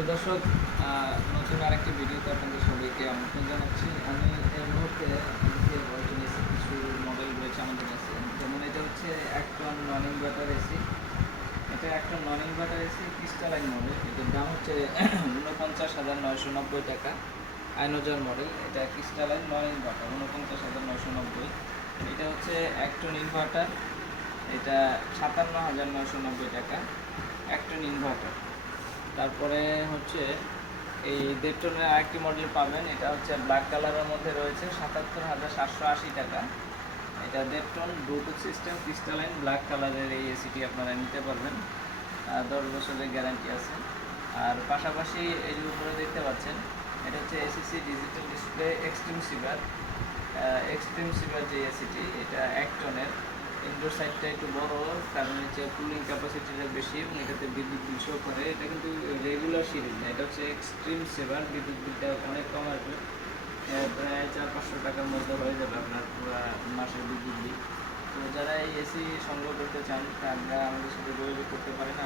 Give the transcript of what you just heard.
প্রিয় দর্শক, নতুন আরেকটি ভিডিওতে আপনাদের সবাইকে আমন্ত্রণ জানাচ্ছি। আমি এই মুহূর্তে আপনাদেরকে বলতে এসি কিছু মডেল রয়েছে আমাদের কাছে। যেমন এটা হচ্ছে অ্যাক্টন নন ইনভার্টার এসি। এটা একটা নন ইনভার্টার এসি ক্রিস্টালাইন মডেল। এটার দাম হচ্ছে 49,990 টাকা। আইনোজার মডেল। এটা ক্রিস্টালাইন নন ইনভার্টার 49,990। এটা হচ্ছে অ্যাক্টন ইনভার্টার। এটা 57,990 টাকা অ্যাক্টন ইনভার্টার। তারপরে হচ্ছে এই দেড়টনের আরেকটি মডেল পাবেন। এটা হচ্ছে ব্ল্যাক কালারের মধ্যে রয়েছে 77,780 টাকা। এটা দেড়টন ব্লুটুথ সিস্টেম ক্রিস্টালাইন ব্ল্যাক কালারের এই এসিটি আপনারা নিতে পারবেন। 10 বছরের গ্যারান্টি আছে। আর পাশাপাশি এই যে উপরে দেখতে পাচ্ছেন, এটা হচ্ছে এসিসি ডিজিটাল ডিসপ্লে এক্সট্রিম সিভার যে এসিটি, এটা অ্যাক্টনের। ইনডোর সাইডটা একটু বড়, কারণ হচ্ছে কুলিং ক্যাপাসিটিটা বেশি এবং এটাতে বিদ্যুৎ বিল শো করে। এটা কিন্তু রেগুলার সিরিজ না, এটা হচ্ছে এক্সট্রিম সেভার। বিদ্যুৎ বিলটা অনেক কম আসবে, প্রায় 400-500 টাকার মধ্যে হয়ে যাবে আপনার পুরো মাসের বিদ্যুৎ বিল। তো যারা এই এসি সংগ্রহ করতে চান তারা আমাদের সাথে যোগাযোগ করতে পারেন।